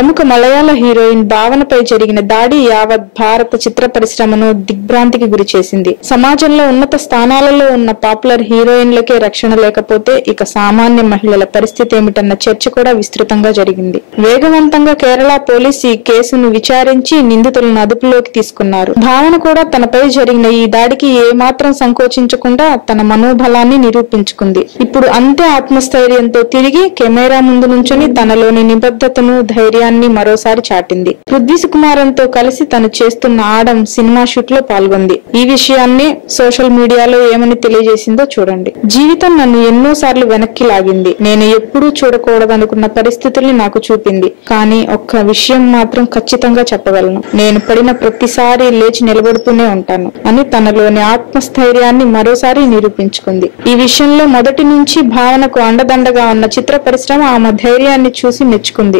ప్రముఖ మలయాళ హీరోయిన్ భావనపై జరిగిన దాడి యావత్ భారత చిత్ర పరిశ్రమను దిగ్భ్రాంతికి గురిచేసింది. సమాజంలో ఉన్నత స్థానాలలో ఉన్న పాపులర్ హీరోయిన్లకే రక్షణ లేకపోతే ఇక సామాన్య మహిళల పరిస్థితి ఏమిటన్న చర్చ కూడా విస్తృతంగా జరిగింది. వేగవంతంగా కేరళ పోలీసు ఈ కేసును విచారించి నిందితులను అదుపులోకి తీసుకున్నారు. భావన కూడా తనపై జరిగిన ఈ దాడికి ఏమాత్రం సంకోచించకుండా తన మనోబలాన్ని నిరూపించుకుంది. ఇప్పుడు అంతే ఆత్మస్థైర్యంతో తిరిగి కెమెరా ముందు నుంచొని తనలోని నిబద్ధతను ధైర్యాన్ని మరోసారి చాటింది. పృథ్వీ సుకుమారన్తో కలిసి తను చేస్తున్న ఆడం సినిమా షూట్ లో పాల్గొంది. ఈ విషయాన్ని సోషల్ మీడియాలో ఏమని తెలియజేసిందో చూడండి. జీవితం నన్ను ఎన్నోసార్లు వెనక్కి లాగింది. నేను ఎప్పుడూ చూడకూడదనుకున్న పరిస్థితుల్ని నాకు చూపింది. కానీ ఒక్క విషయం మాత్రం ఖచ్చితంగా చెప్పగలను. నేను పడిన ప్రతిసారి లేచి నిలబడుతూనే ఉంటాను అని తనలోని ఆత్మస్థైర్యాన్ని మరోసారి నిరూపించుకుంది. ఈ విషయంలో మొదటి నుంచి భావనకు అండదండగా ఉన్న చిత్ర పరిశ్రమ ఆమె ధైర్యాన్ని చూసి మెచ్చుకుంది.